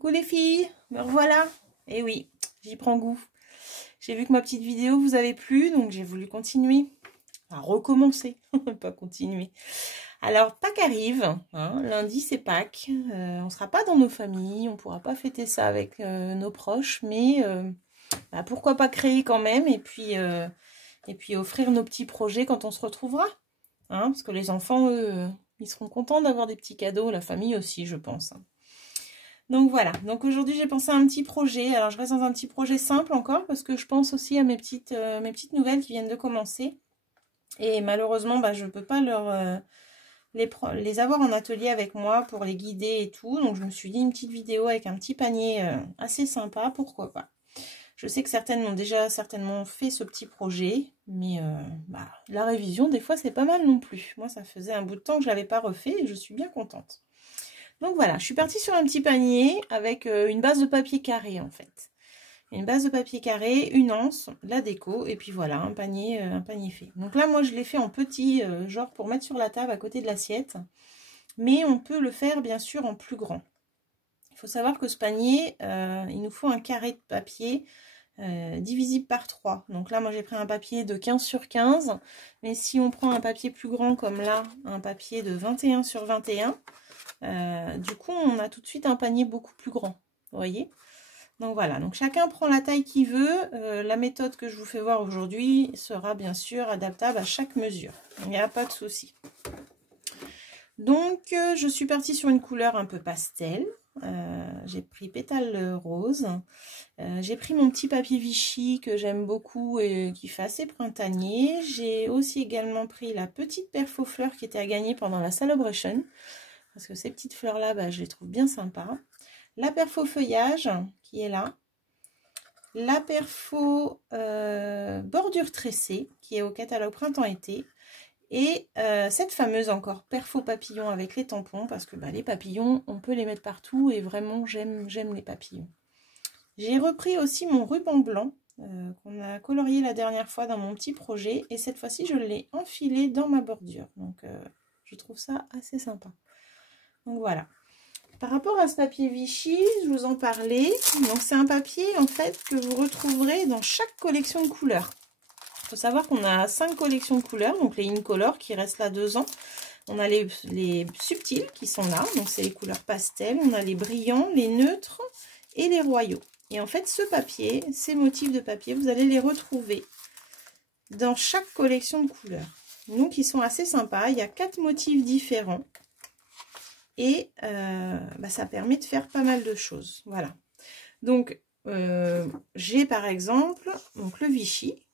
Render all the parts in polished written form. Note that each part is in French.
Coucou les filles, me revoilà. Et oui, j'y prends goût. J'ai vu que ma petite vidéo vous avait plu, donc j'ai voulu continuer. Enfin, recommencer, pas continuer. Alors, Pâques arrive, hein, lundi c'est Pâques. On ne sera pas dans nos familles, on ne pourra pas fêter ça avec nos proches, mais pourquoi pas créer quand même et puis offrir nos petits projets quand on se retrouvera. Hein, parce que les enfants, eux, ils seront contents d'avoir des petits cadeaux, la famille aussi, je pense. Donc voilà, donc aujourd'hui j'ai pensé à un petit projet. Alors je reste dans un petit projet simple encore parce que je pense aussi à mes petites nouvelles qui viennent de commencer. Et malheureusement, je ne peux pas les avoir en atelier avec moi pour les guider et tout. Donc je me suis dit une petite vidéo avec un petit panier assez sympa, pourquoi pas. Je sais que certaines m'ont déjà certainement fait ce petit projet, mais la révision des fois c'est pas mal non plus. Moi ça faisait un bout de temps que je ne l'avais pas refait et je suis bien contente. Donc voilà, je suis partie sur un petit panier avec une base de papier carré en fait. Une base de papier carré, une anse, la déco, et puis voilà, un panier fait. Donc là, moi, je l'ai fait en petit, genre pour mettre sur la table à côté de l'assiette. Mais on peut le faire, bien sûr, en plus grand. Il faut savoir que ce panier, il nous faut un carré de papier divisible par 3. Donc là, moi, j'ai pris un papier de 15 sur 15. Mais si on prend un papier plus grand, comme là, un papier de 21 sur 21, du coup, on a tout de suite un panier beaucoup plus grand. Vous voyez ? Donc voilà, donc chacun prend la taille qu'il veut. La méthode que je vous fais voir aujourd'hui sera bien sûr adaptable à chaque mesure. Il n'y a pas de souci. Donc je suis partie sur une couleur un peu pastel. J'ai pris pétale rose. J'ai pris mon petit papier Vichy que j'aime beaucoup et qui fait assez printanier. J'ai aussi également pris la petite perfo fleur qui était à gagner pendant la celebration. Parce que ces petites fleurs-là, je les trouve bien sympas. La perfo feuillage qui est là. La perfo bordure tressée qui est au catalogue printemps-été. Et cette fameuse encore perfo papillon avec les tampons. Parce que les papillons, on peut les mettre partout. Et vraiment, j'aime les papillons. J'ai repris aussi mon ruban blanc qu'on a colorié la dernière fois dans mon petit projet. Et cette fois-ci, je l'ai enfilé dans ma bordure. Donc, je trouve ça assez sympa. Donc, voilà. Par rapport à ce papier Vichy, je vous en parlais. Donc c'est un papier en fait que vous retrouverez dans chaque collection de couleurs. Il faut savoir qu'on a 5 collections de couleurs, donc les Incolor qui restent là 2 ans. On a les subtils qui sont là, donc c'est les couleurs pastel. On a les brillants, les neutres et les royaux. Et en fait ce papier, ces motifs de papier, vous allez les retrouver dans chaque collection de couleurs. Donc ils sont assez sympas, il y a 4 motifs différents. Et ça permet de faire pas mal de choses. Voilà. Donc, j'ai par exemple donc le Vichy.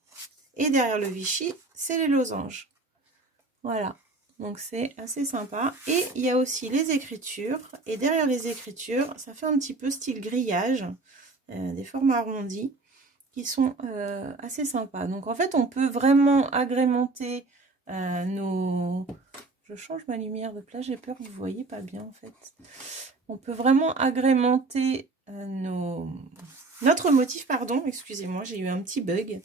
Et derrière le Vichy, c'est les losanges. Voilà. Donc, c'est assez sympa. Et il y a aussi les écritures. Et derrière les écritures, ça fait un petit peu style grillage. Des formes arrondies qui sont assez sympas. Donc, en fait, on peut vraiment agrémenter nos... Je change ma lumière de place, j'ai peur que vous ne voyez pas bien en fait. On peut vraiment agrémenter notre motif, pardon, excusez-moi, j'ai eu un petit bug.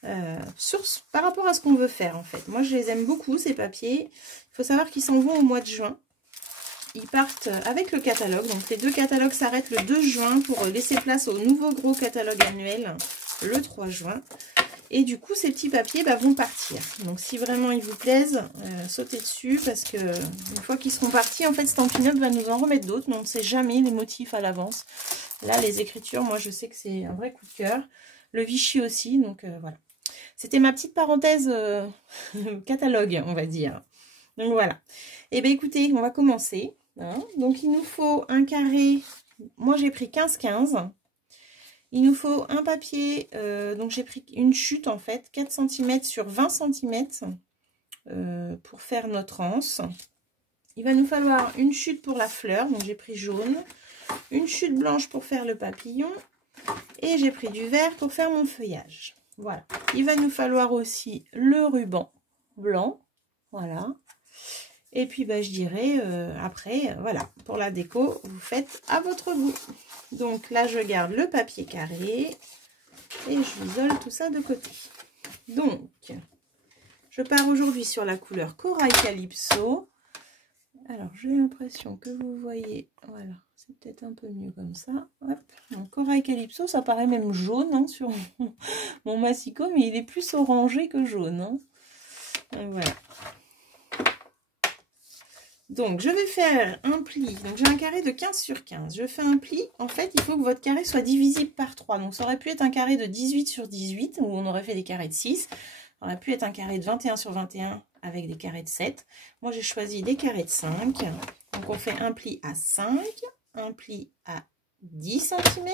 Par rapport à ce qu'on veut faire en fait. Moi je les aime beaucoup ces papiers. Il faut savoir qu'ils s'en vont au mois de juin. Ils partent avec le catalogue. Donc les 2 catalogues s'arrêtent le 2 juin pour laisser place au nouveau gros catalogue annuel le 3 juin. Et du coup, ces petits papiers vont partir. Donc, si vraiment ils vous plaisent, sautez dessus parce que une fois qu'ils seront partis, en fait, Stampin' Up va nous en remettre d'autres, mais on ne sait jamais les motifs à l'avance. Là, les écritures, moi, je sais que c'est un vrai coup de cœur. Le Vichy aussi, donc voilà. C'était ma petite parenthèse catalogue, on va dire. Donc, voilà. Et bien, écoutez, on va commencer. Hein. Donc, il nous faut un carré. Moi, j'ai pris 15-15. Il nous faut un papier, donc j'ai pris une chute en fait, 4 cm sur 20 cm pour faire notre anse. Il va nous falloir une chute pour la fleur, donc j'ai pris jaune, une chute blanche pour faire le papillon et j'ai pris du vert pour faire mon feuillage. Voilà. Il va nous falloir aussi le ruban blanc, voilà. Et puis je dirais après, voilà, pour la déco, vous faites à votre goût. Donc là, je garde le papier carré et je isole tout ça de côté. Donc, je pars aujourd'hui sur la couleur Corail Calypso. Alors, j'ai l'impression que vous voyez, voilà, c'est peut-être un peu mieux comme ça. Hop. Donc, Corail Calypso, ça paraît même jaune hein, sur mon massicot, mais il est plus orangé que jaune. Hein. Donc, voilà. Donc, je vais faire un pli. Donc, j'ai un carré de 15 sur 15. Je fais un pli. En fait, il faut que votre carré soit divisible par 3. Donc, ça aurait pu être un carré de 18 sur 18, où on aurait fait des carrés de 6. Ça aurait pu être un carré de 21 sur 21 avec des carrés de 7. Moi, j'ai choisi des carrés de 5. Donc, on fait un pli à 5, un pli à 10 cm.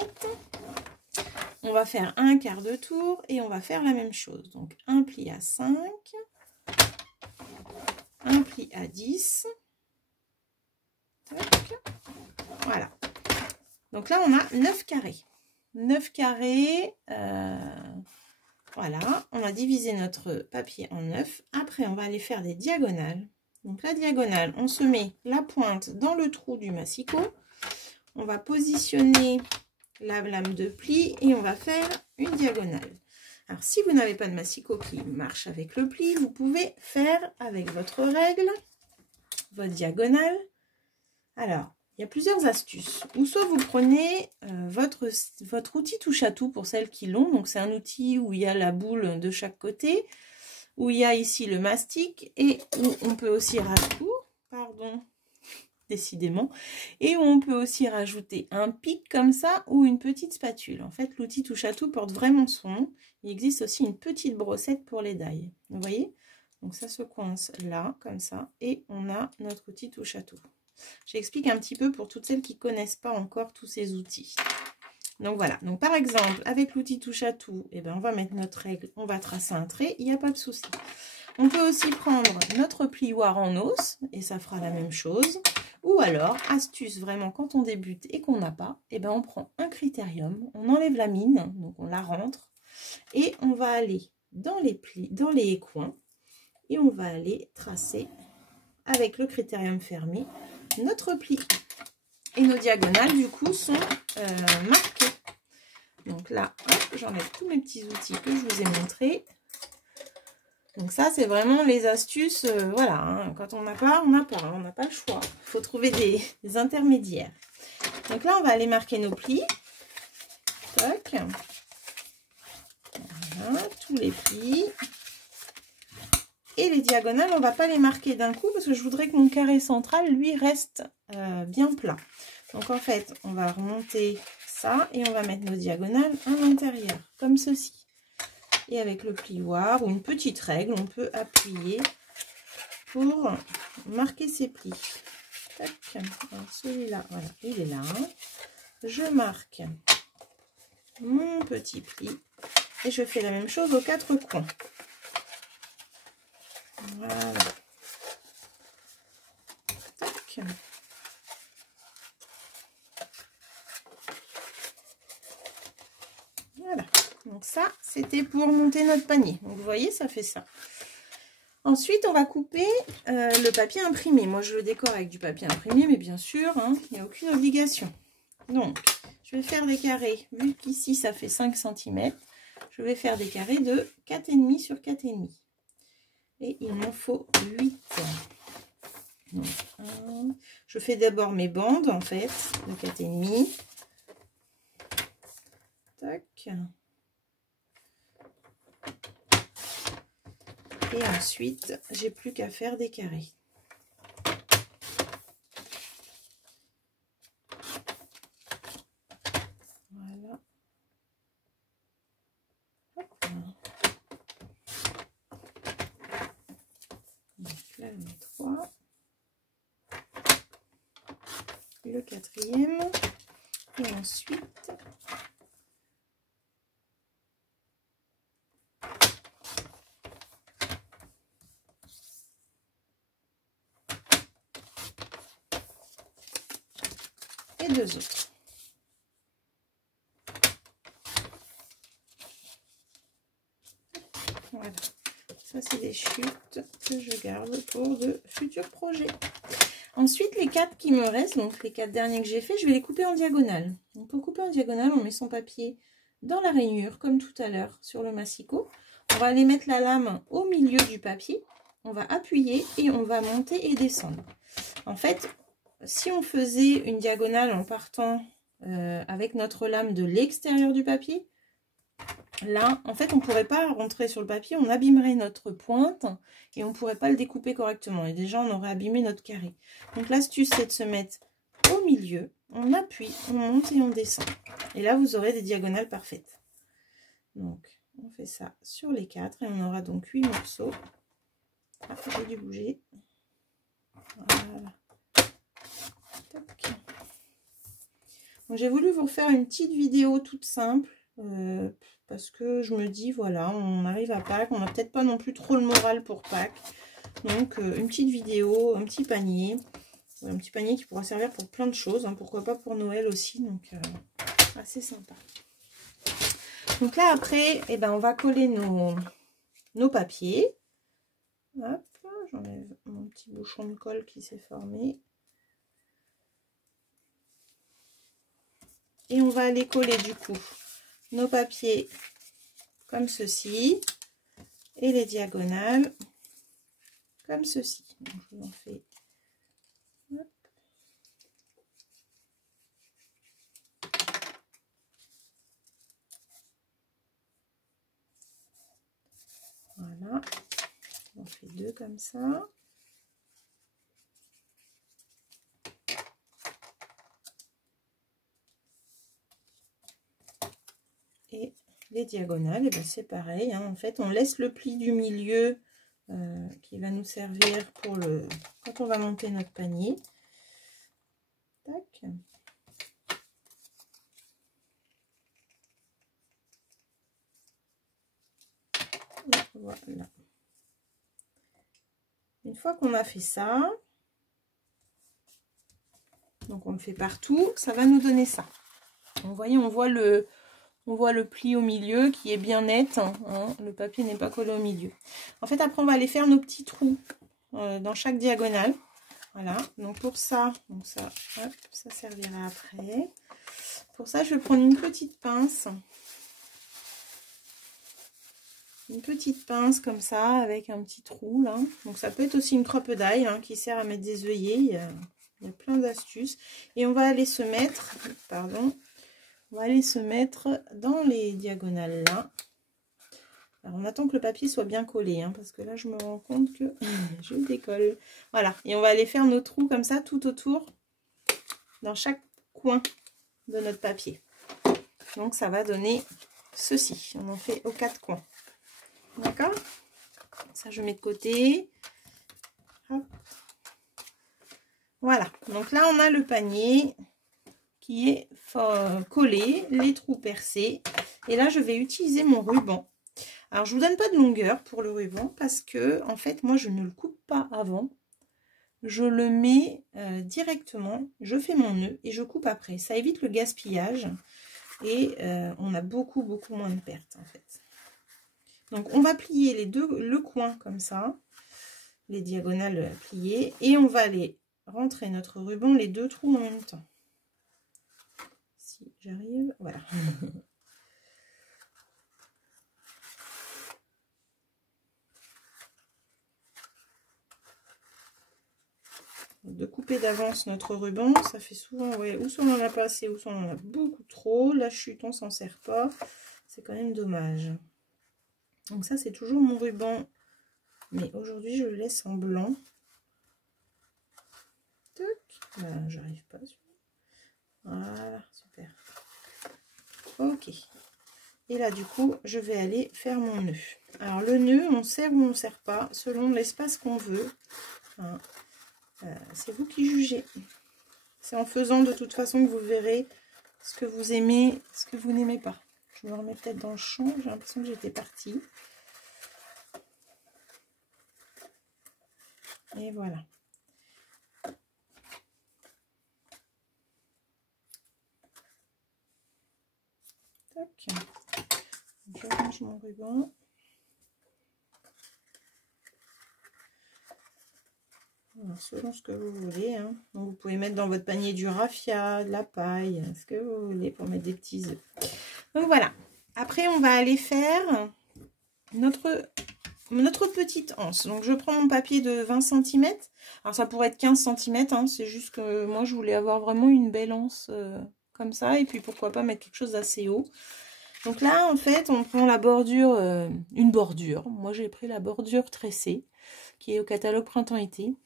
On va faire un quart de tour et on va faire la même chose. Donc, un pli à 5, un pli à 10. Voilà. Donc là, on a 9 carrés. 9 carrés. Voilà. On a divisé notre papier en 9. Après, on va aller faire des diagonales. Donc la diagonale, on se met la pointe dans le trou du massicot. On va positionner la lame de pli et on va faire une diagonale. Alors, si vous n'avez pas de massicot qui marche avec le pli, vous pouvez faire avec votre règle, votre diagonale. Alors, il y a plusieurs astuces. Ou soit vous prenez votre outil touche à tout pour celles qui l'ont. Donc, c'est un outil où il y a la boule de chaque côté, où il y a ici le mastic et où on peut aussi rajouter, décidément, et où on peut aussi rajouter un pic comme ça ou une petite spatule. En fait, l'outil touche à tout porte vraiment son nom. Il existe aussi une petite brossette pour les die. Vous voyez? Donc, ça se coince là, comme ça, et on a notre outil touche à tout. J'explique un petit peu pour toutes celles qui ne connaissent pas encore tous ces outils. Donc voilà, donc par exemple, avec l'outil touche à tout, eh ben, on va mettre notre règle, on va tracer un trait, il n'y a pas de souci. On peut aussi prendre notre plioir en os, et ça fera la même chose. Ou alors, astuce vraiment quand on débute et qu'on n'a pas, eh ben, on prend un critérium, on enlève la mine, donc on la rentre, et on va aller dans les plis, dans les coins, et on va aller tracer avec le critérium fermé notre pli. Et nos diagonales, du coup, sont marquées. Donc là, j'enlève tous mes petits outils que je vous ai montrés. Donc ça, c'est vraiment les astuces. Voilà, hein, quand on n'a pas, on n'a pas. On n'a pas le choix. Il faut trouver des intermédiaires. Donc là, on va aller marquer nos plis. Toc. Voilà, tous les plis. Et les diagonales, on ne va pas les marquer d'un coup parce que je voudrais que mon carré central, lui, reste bien plat. Donc en fait, on va remonter ça et on va mettre nos diagonales à l'intérieur, comme ceci. Et avec le plioir ou une petite règle, on peut appuyer pour marquer ses plis. Celui-là, voilà, il est là. Je marque mon petit pli et je fais la même chose aux 4 coins. Voilà. Tac. Voilà. Donc ça, c'était pour monter notre panier. Donc vous voyez, ça fait ça. Ensuite, on va couper le papier imprimé. Moi, je le décore avec du papier imprimé, mais bien sûr, hein, il n'y a aucune obligation. Donc, je vais faire des carrés. Vu qu'ici, ça fait 5 cm, je vais faire des carrés de 4,5 sur 4,5. Et il m'en faut 8. Donc, je fais d'abord mes bandes, en fait, de 4,5. Tac. Et ensuite, j'ai plus qu'à faire des carrés. Voilà. Hop. Donc là, j'en ai 3. Le 4e. Et ensuite... et 2 autres. Voilà, ça c'est des chutes que je garde pour de futurs projets. Ensuite, les 4 qui me restent, donc les 4 derniers que j'ai fait, je vais les couper en diagonale. Donc pour couper en diagonale, on met son papier dans la rainure, comme tout à l'heure sur le massicot. On va aller mettre la lame au milieu du papier. On va appuyer et on va monter et descendre. En fait, si on faisait une diagonale en partant avec notre lame de l'extérieur du papier, là, en fait, on ne pourrait pas rentrer sur le papier, on abîmerait notre pointe et on ne pourrait pas le découper correctement. Et déjà, on aurait abîmé notre carré. Donc, l'astuce, c'est de se mettre au milieu, on appuie, on monte et on descend. Et là, vous aurez des diagonales parfaites. Donc, on fait ça sur les 4 et on aura donc 8 morceaux. Ah, j'ai dû bouger. Voilà. Donc, j'ai voulu vous faire une petite vidéo toute simple. Parce que je me dis, voilà, on arrive à Pâques, on n'a peut-être pas non plus trop le moral pour Pâques. Donc, une petite vidéo, un petit panier qui pourra servir pour plein de choses, hein, pourquoi pas pour Noël aussi, donc assez sympa. Donc là, après, eh ben, on va coller nos papiers. Hop, j'enlève mon petit bouchon de colle qui s'est formé. Et on va aller coller du coup nos papiers comme ceci et les diagonales comme ceci. Donc, je vous en fais. Hop. Voilà. On fait 2 comme ça. Et les diagonales, et ben c'est pareil, hein. En fait, on laisse le pli du milieu qui va nous servir pour quand on va monter notre panier. Tac. Et voilà. Une fois qu'on a fait ça, donc on le fait partout, ça va nous donner ça. Vous voyez, on voit le pli au milieu qui est bien net, hein, le papier n'est pas collé au milieu. En fait, après, on va aller faire nos petits trous dans chaque diagonale. Voilà, donc pour ça, hop, ça servira après. Pour ça, je vais prendre une petite pince. Une petite pince comme ça, avec un petit trou là. Donc ça peut être aussi une crocodile hein, qui sert à mettre des œillets. Il y a plein d'astuces. Et on va aller se mettre, on va aller se mettre dans les diagonales là. Alors on attend que le papier soit bien collé, hein, parce que là je me rends compte que je décolle. Voilà, et on va aller faire nos trous comme ça tout autour, dans chaque coin de notre papier. Donc ça va donner ceci. On en fait aux 4 coins. D'accord? Ça je mets de côté. Hop. Voilà, donc là on a le panier qui est collé, les trous percés. Et là je vais utiliser mon ruban. Alors, je ne vous donne pas de longueur pour le ruban parce que, en fait, moi, je ne le coupe pas avant. Je le mets directement, je fais mon nœud et je coupe après. Ça évite le gaspillage et on a beaucoup moins de pertes, en fait. Donc, on va plier le coin comme ça, les diagonales pliées, et on va aller rentrer notre ruban les 2 trous en même temps. Si j'arrive, voilà. De couper d'avance notre ruban, ça fait souvent, ouais, ou soit on en a pas assez, ou soit on en a beaucoup trop. La chute, on s'en sert pas, c'est quand même dommage. Donc ça, c'est toujours mon ruban, mais aujourd'hui, je le laisse en blanc. Tac, voilà, j'arrive pas. Voilà, super. Ok. Et là, du coup, je vais aller faire mon nœud. Alors, le nœud, on serre ou on serre pas, selon l'espace qu'on veut. Hein. C'est vous qui jugez. C'est en faisant de toute façon que vous verrez ce que vous aimez, ce que vous n'aimez pas. Je me remets peut-être dans le champ. J'ai l'impression que j'étais partie. Et voilà. Tac. Je range mon ruban. Alors, selon ce que vous voulez, hein. Donc, vous pouvez mettre dans votre panier du raffia, de la paille, ce que vous voulez pour mettre des petits œufs. Donc voilà. Après, on va aller faire notre notre petite anse. Donc je prends mon papier de 20 cm. Alors ça pourrait être 15 cm, hein, c'est juste que moi je voulais avoir vraiment une belle anse comme ça. Et puis pourquoi pas mettre quelque chose d'assez haut. Donc là en fait on prend la bordure, une bordure. Moi j'ai pris la bordure tressée qui est au catalogue printemps-été.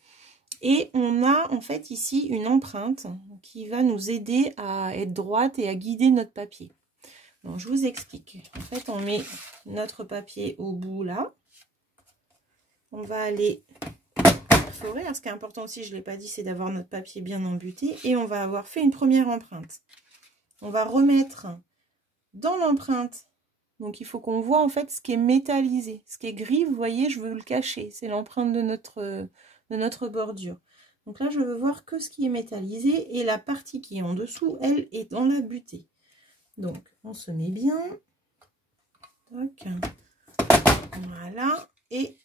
Et on a en fait ici une empreinte qui va nous aider à être droite et à guider notre papier. Donc je vous explique. En fait on met notre papier au bout là. On va aller perforer. Alors, ce qui est important aussi, je ne l'ai pas dit, c'est d'avoir notre papier bien embuté. Et on va avoir fait une première empreinte. On va remettre dans l'empreinte. Donc il faut qu'on voit en fait ce qui est métallisé. Ce qui est gris, vous voyez, je veux le cacher. C'est l'empreinte de notre bordure. Donc là, je veux voir que ce qui est métallisé. Et la partie qui est en dessous, elle, est dans la butée. Donc, on se met bien. Tac. Voilà. Et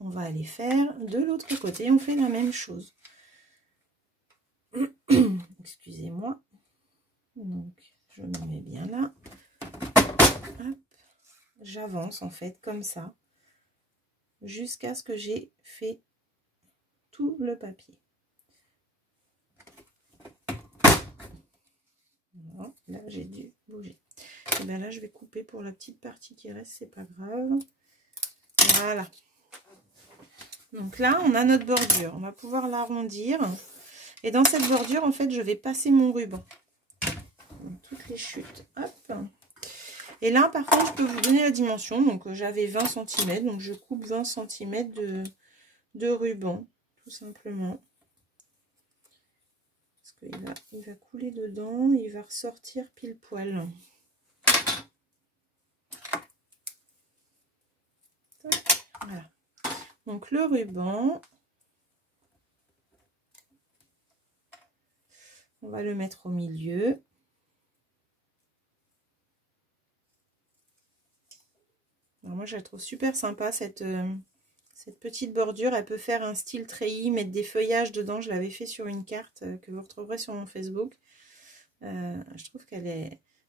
on va aller faire de l'autre côté. On fait la même chose. Excusez-moi. Donc, je me mets bien là. J'avance en fait comme ça. Jusqu'à ce que j'ai fait tout le papier. Voilà, là, j'ai dû bouger. Et bien là, je vais couper pour la petite partie qui reste. C'est pas grave. Voilà. Donc là, on a notre bordure. On va pouvoir l'arrondir. Et dans cette bordure, en fait, je vais passer mon ruban. Donc, toutes les chutes. Hop. Et là, par contre, je peux vous donner la dimension. Donc, j'avais 20 cm. Donc, je coupe 20 cm de ruban, tout simplement. Parce qu'il va couler dedans. Et il va ressortir pile poil. Voilà. Donc, le ruban, on va le mettre au milieu. Alors moi, je la trouve super sympa, cette petite bordure. Elle peut faire un style treillis, mettre des feuillages dedans. Je l'avais fait sur une carte que vous retrouverez sur mon Facebook. Je trouve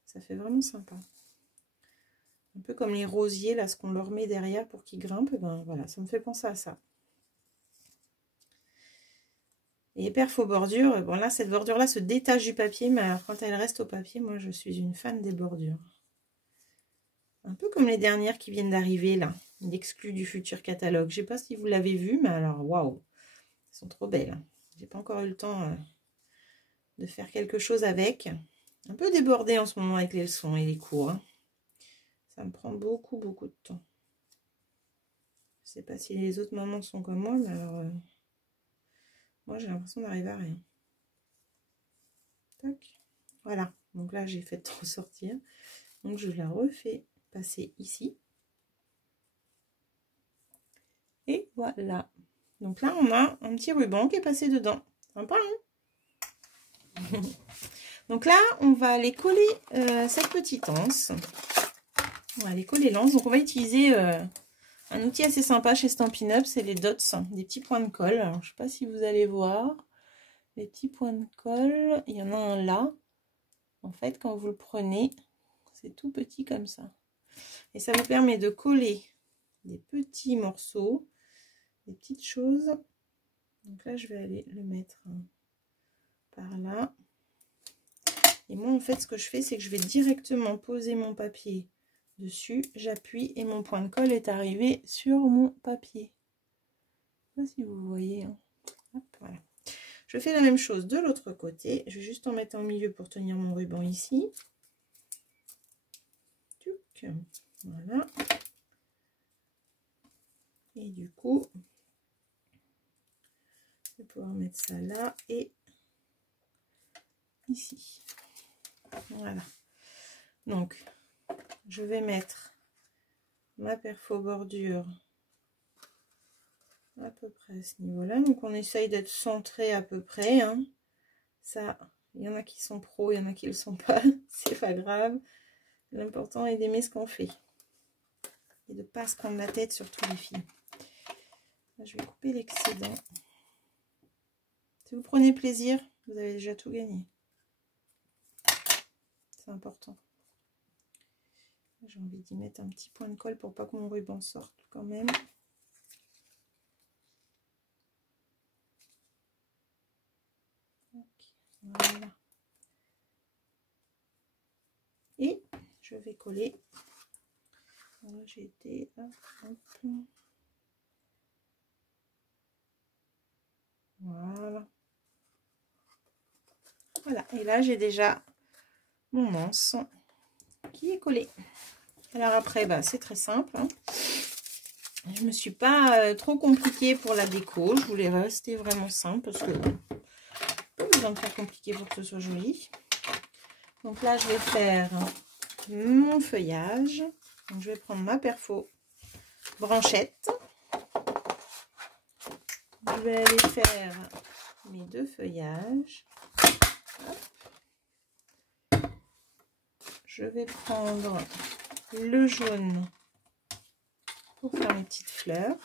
ça fait vraiment sympa. Un peu comme les rosiers, là, ce qu'on leur met derrière pour qu'ils grimpent. Ben voilà, ça me fait penser à ça. Et perfo bordure, bon là, cette bordure-là se détache du papier, mais alors, quand elle reste au papier, moi, je suis une fan des bordures. Un peu comme les dernières qui viennent d'arriver, là, l'exclu du futur catalogue. Je ne sais pas si vous l'avez vu, mais alors, waouh, elles sont trop belles. J'ai pas encore eu le temps de faire quelque chose avec. Un peu débordée en ce moment avec les leçons et les cours. Hein. Ça me prend beaucoup, beaucoup de temps. Je ne sais pas si les autres mamans sont comme moi, mais alors... moi, j'ai l'impression d'arriver à rien. Tac. Voilà. Donc là, j'ai fait ressortir. Donc, je la refais passer ici. Et voilà. Donc là, on a un petit ruban qui est passé dedans. Sympa, hein? Donc là, on va aller coller cette petite anse. On va aller coller l'anse. Donc, on va utiliser un outil assez sympa chez Stampin' Up. C'est les dots, des petits points de colle. Alors, je ne sais pas si vous allez voir. Les petits points de colle. Il y en a un là. En fait, quand vous le prenez, c'est tout petit comme ça. Et ça vous permet de coller des petits morceaux, des petites choses. Donc là, je vais aller le mettre par là. Et moi, en fait, ce que je fais, c'est que je vais directement poser mon papier dessus. J'appuie et mon point de colle est arrivé sur mon papier. Je ne sais pas si vous voyez. Hein. Hop, voilà. Je fais la même chose de l'autre côté. Je vais juste en mettre en milieu pour tenir mon ruban ici. Voilà. Et du coup, je vais pouvoir mettre ça là et ici. Voilà. Donc, je vais mettre ma perfo bordure à peu près à ce niveau-là. Donc, on essaye d'être centré à peu près. Hein. Ça, il y en a qui sont pros, il y en a qui ne le sont pas. C'est pas grave. L'important est d'aimer ce qu'on fait. Et de ne pas se prendre la tête, surtout les filles. Là, je vais couper l'excédent. Si vous prenez plaisir, vous avez déjà tout gagné. C'est important. J'ai envie d'y mettre un petit point de colle pour pas que mon ruban sorte quand même. Voilà. Et je vais coller. Voilà, j'ai été... Voilà. Voilà. Et là, j'ai déjà mon manche qui est collé. Alors après, bah, c'est très simple. Hein. Je me suis pas trop compliquée pour la déco. Je voulais rester vraiment simple parce que pas besoin de faire compliqué pour que ce soit joli. Donc là, je vais faire mon feuillage. Donc, je vais prendre ma perfo branchette. Je vais aller faire mes 2 feuillages. Hop. Je vais prendre le jaune pour faire mes petites fleurs.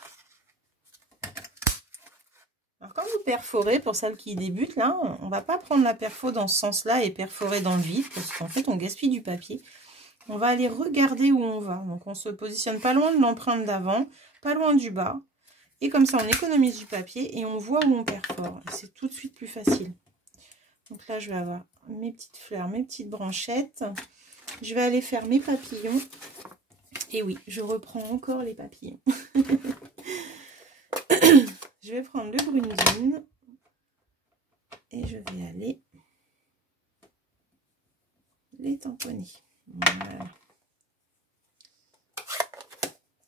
Alors quand vous perforez, pour celles qui débutent, là, on va pas prendre la perfo dans ce sens-là et perforer dans le vide, parce qu'en fait, on gaspille du papier. On va aller regarder où on va. Donc, on se positionne pas loin de l'empreinte d'avant, pas loin du bas. Et comme ça, on économise du papier et on voit où on perfore. C'est tout de suite plus facile. Donc là, je vais avoir mes petites fleurs, mes petites branchettes. Je vais aller faire mes papillons. Et oui, je reprends encore les papillons. Je vais prendre le brunzine et je vais aller les tamponner. Voilà.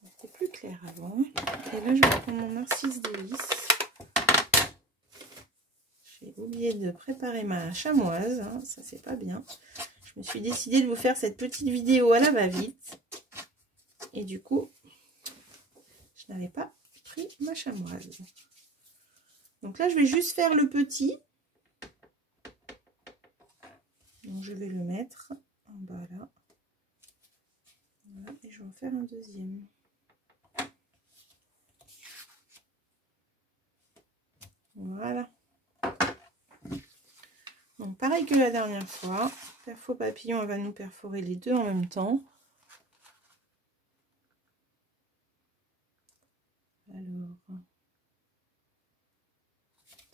C'était plus clair avant. Et là, je vais prendre mon narcisse de lys. J'ai oublié de préparer ma chamoise. Hein, ça, c'est pas bien. Je me suis décidée de vous faire cette petite vidéo à la va-vite. Et du coup, je n'avais pas pris ma chamoise. Donc là, je vais juste faire le petit. Donc, je vais le mettre en bas là. Voilà, et je vais en faire un deuxième. Voilà. Donc, pareil que la dernière fois. Perfo papillon, on va nous perforer les 2 en même temps. Alors,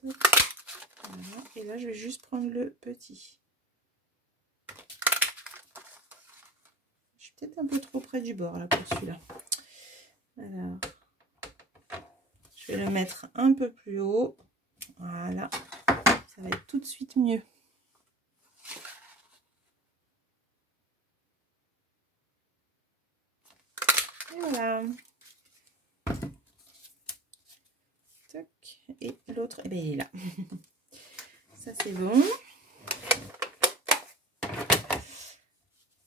voilà. Et là, je vais juste prendre le petit. Je suis peut-être un peu trop près du bord là pour celui-là. Alors, je vais le mettre un peu plus haut. Voilà, ça va être tout de suite mieux. Et voilà. Tac. Et l'autre, eh bien, il est là. Ça, c'est bon.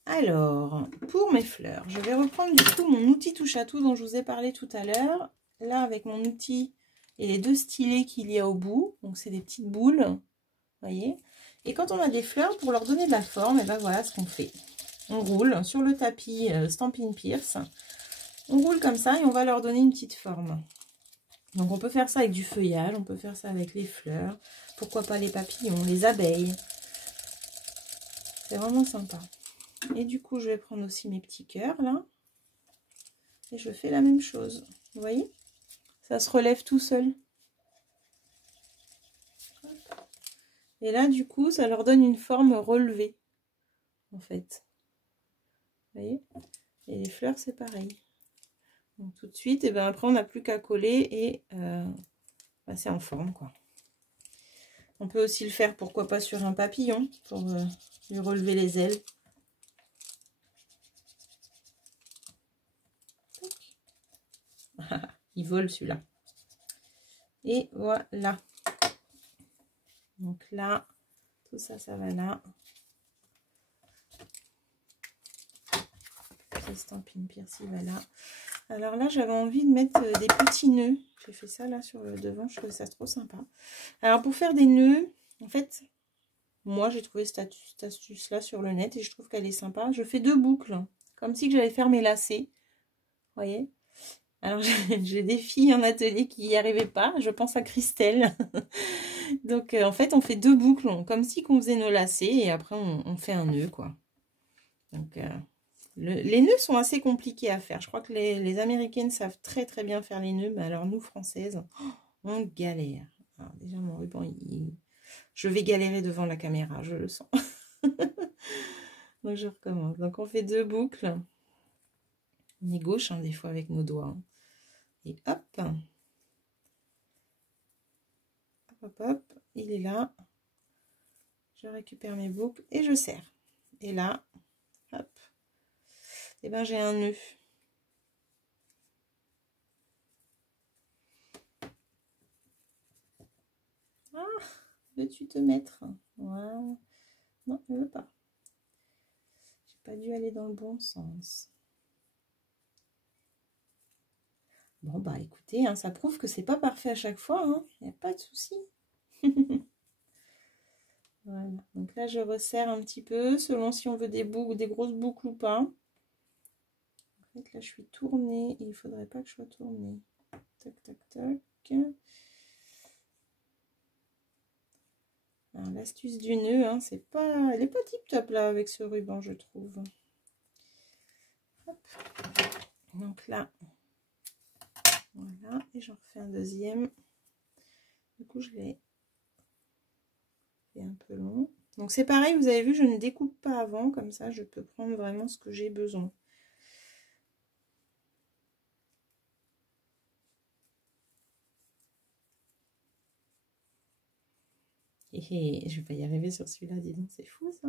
Alors, pour mes fleurs, je vais reprendre du coup mon outil touche à tout dont je vous ai parlé tout à l'heure. Là, avec mon outil et les 2 stylets qu'il y a au bout. Donc, c'est des petites boules. Vous voyez. Et quand on a des fleurs, pour leur donner de la forme, et ben voilà ce qu'on fait. On roule sur le tapis Stampin' Pierce. On roule comme ça et on va leur donner une petite forme. Donc, on peut faire ça avec du feuillage, on peut faire ça avec les fleurs. Pourquoi pas les papillons, les abeilles. C'est vraiment sympa. Et du coup, je vais prendre aussi mes petits cœurs, là. Et je fais la même chose. Vous voyez? Ça se relève tout seul. Et là, du coup, ça leur donne une forme relevée, en fait. Vous voyez? Et les fleurs, c'est pareil. Donc, tout de suite, et ben après, on n'a plus qu'à coller et c'est en forme, quoi. On peut aussi le faire, pourquoi pas, sur un papillon, pour lui relever les ailes. Il vole, celui-là. Et voilà. Donc là, tout ça, ça va là. Stampin' Pierce, il va là. Alors là, j'avais envie de mettre des petits nœuds. J'ai fait ça là sur le devant, je trouvais ça trop sympa. Alors pour faire des nœuds, en fait, moi j'ai trouvé cette astuce là sur le net et je trouve qu'elle est sympa. Je fais 2 boucles, comme si j'allais faire mes lacets. Vous voyez? Alors j'ai des filles en atelier qui n'y arrivaient pas, je pense à Christelle. Donc en fait, on fait 2 boucles, comme si on faisait nos lacets et après on fait un nœud, quoi. Donc Les nœuds sont assez compliqués à faire. Je crois que les Américaines savent très très bien faire les nœuds, mais alors nous, Françaises, on galère. Alors déjà, mon ruban, je vais galérer devant la caméra, je le sens. Donc je recommence. Donc on fait 2 boucles. On est gauche, hein, des fois avec nos doigts. Hein. Et hop. Hop, hop, il est là. Je récupère mes boucles et je serre. Et là, hop. Et ben j'ai un nœud. Ah, veux-tu te mettre? Voilà. Non, elle veut pas. J'ai pas dû aller dans le bon sens. Bon, bah écoutez, hein, ça prouve que c'est pas parfait à chaque fois. Il n'y a pas de souci. Voilà. Donc là, je resserre un petit peu selon si on veut des boucles, des grosses boucles ou pas. En fait, là, je suis tournée. Il ne faudrait pas que je sois tournée. Tac, tac, tac. L'astuce du nœud, hein, c'est pas, elle est pas tip top là avec ce ruban, je trouve. Hop. Donc là, voilà, et j'en refais un deuxième. Du coup, je l'ai fait un peu long. Donc c'est pareil, vous avez vu, je ne découpe pas avant, comme ça, je peux prendre vraiment ce que j'ai besoin. Et je vais pas y arriver sur celui-là, dis donc, c'est fou ça.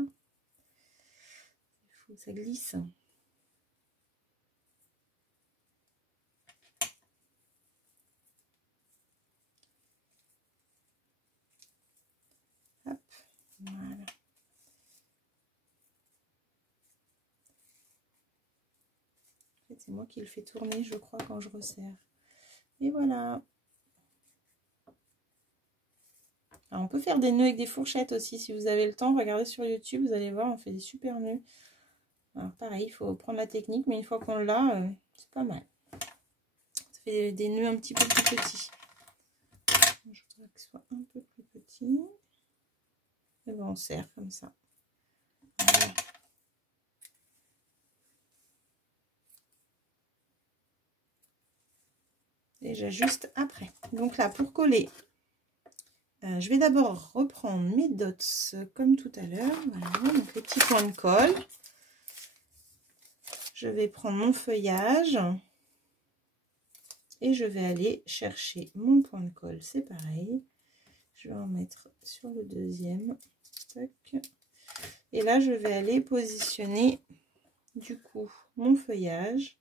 C'est fou, ça glisse. Hop, voilà. En fait, c'est moi qui le fais tourner, je crois, quand je resserre. Et voilà. Alors, on peut faire des nœuds avec des fourchettes aussi, si vous avez le temps. Regardez sur YouTube, vous allez voir, on fait des super nœuds. Alors pareil, il faut prendre la technique, mais une fois qu'on l'a, c'est pas mal. Ça fait des nœuds un petit peu plus petits. Je voudrais que ce soit un peu plus petit. Et ben on serre comme ça. Voilà. Et j'ajuste après. Donc là, pour coller, je vais d'abord reprendre mes dots comme tout à l'heure. Voilà, donc les petits points de colle. Je vais prendre mon feuillage. Et je vais aller chercher mon point de colle. C'est pareil. Je vais en mettre sur le deuxième. Tac. Et là, je vais aller positionner du coup mon feuillage.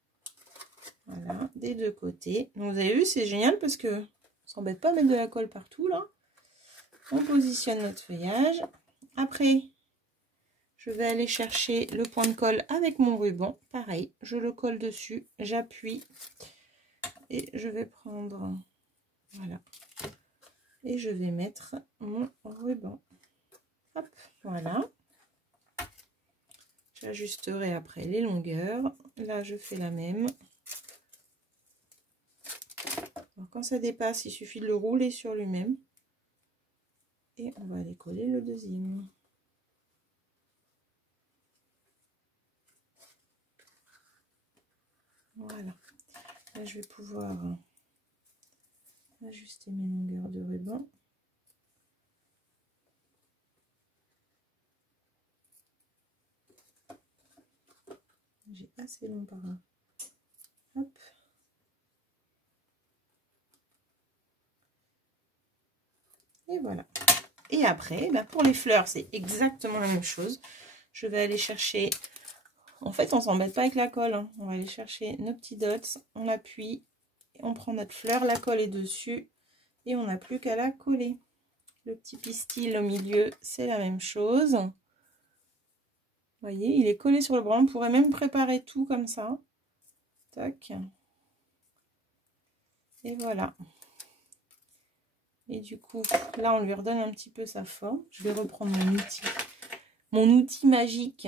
Voilà, des deux côtés. Donc, vous avez vu, c'est génial parce que on s'embête pas à mettre de la colle partout là. On positionne notre feuillage. Après, je vais aller chercher le point de colle avec mon ruban. Pareil, je le colle dessus, j'appuie et je vais prendre, voilà, et je vais mettre mon ruban. Hop, voilà. J'ajusterai après les longueurs. Là, je fais la même. Alors, quand ça dépasse, il suffit de le rouler sur lui-même. Et on va aller coller le deuxième. Voilà. Là, je vais pouvoir ajuster mes longueurs de ruban. J'ai assez long par là. Hop. Et voilà. Et après, ben pour les fleurs, c'est exactement la même chose. Je vais aller chercher... En fait, on s'embête pas avec la colle. Hein. On va aller chercher nos petits dots. On appuie. On prend notre fleur. La colle est dessus. Et on n'a plus qu'à la coller. Le petit pistil au milieu, c'est la même chose. Vous voyez, il est collé sur le bras. On pourrait même préparer tout comme ça. Tac. Et voilà. Et du coup, là, on lui redonne un petit peu sa forme. Je vais reprendre mon outil magique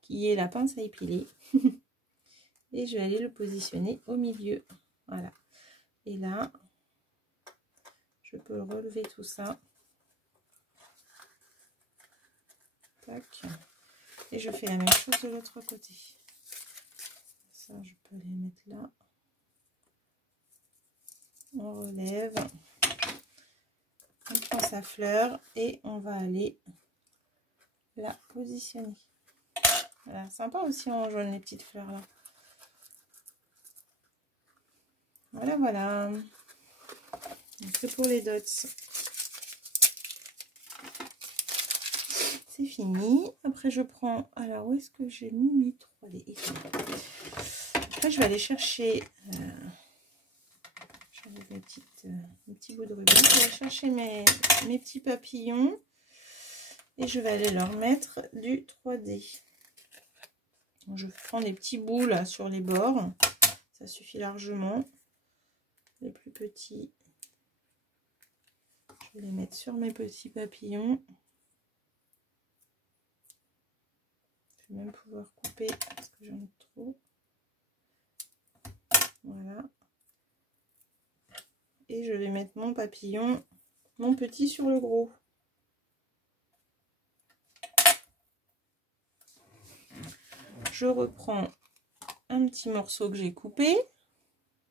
qui est la pince à épiler. Et je vais aller le positionner au milieu. Voilà. Et là, je peux relever tout ça. Tac. Et je fais la même chose de l'autre côté. Ça, je peux les mettre là. On relève. On prend sa fleur et on va aller la positionner. Voilà, sympa aussi en jaune les petites fleurs là. Voilà, voilà. C'est pour les dots. C'est fini. Après, je prends... Alors, où est-ce que j'ai mis mes 3D? Après, je vais aller chercher... J'avais un petit bout de ruban. Je vais aller chercher mes petits papillons. Et je vais aller leur mettre du 3D. Donc, je prends des petits bouts là sur les bords. Ça suffit largement. Les plus petits. Je vais les mettre sur mes petits papillons. Je vais même pouvoir couper parce que j'en ai trop. Voilà. Et je vais mettre mon papillon, mon petit sur le gros. Je reprends un petit morceau que j'ai coupé,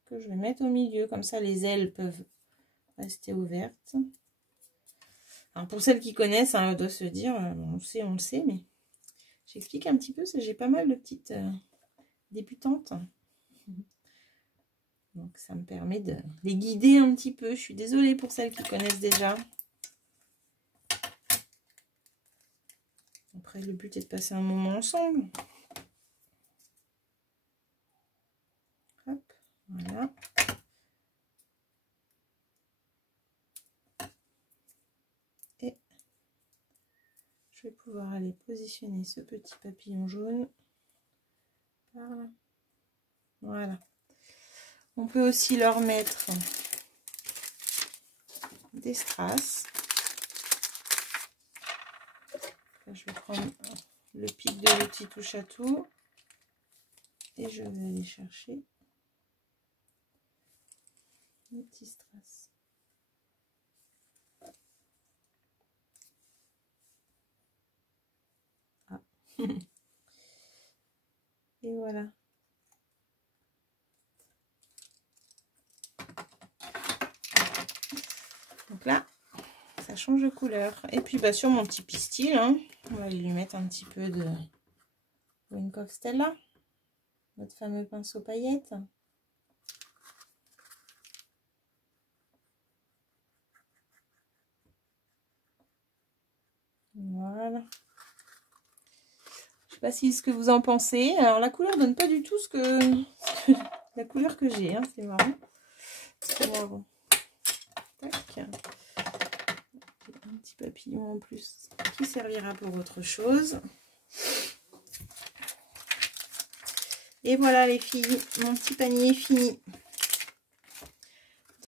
que je vais mettre au milieu. Comme ça, les ailes peuvent rester ouvertes. Alors pour celles qui connaissent, hein, on doit se dire, on le sait, mais j'explique un petit peu, j'ai pas mal de petites débutantes. Donc ça me permet de les guider un petit peu. Je suis désolée pour celles qui connaissent déjà. Après le but est de passer un moment ensemble. Hop, voilà. Et je vais pouvoir aller positionner ce petit papillon jaune par là. Voilà. On peut aussi leur mettre des strass. Là, je vais prendre le pic de l'outil touche à tout et je vais aller chercher les petits strass. Ah. Et voilà. Donc là, ça change de couleur. Et puis bah, sur mon petit pistil, hein, on va lui mettre un petit peu de Wink of Stella, notre fameux pinceau paillettes. Voilà. Je sais pas si ce que vous en pensez. Alors la couleur donne pas du tout la couleur que j'ai, hein, c'est marrant. C'est marrant. Tac. Un petit papillon en plus qui servira pour autre chose. Et voilà les filles, mon petit panier est fini.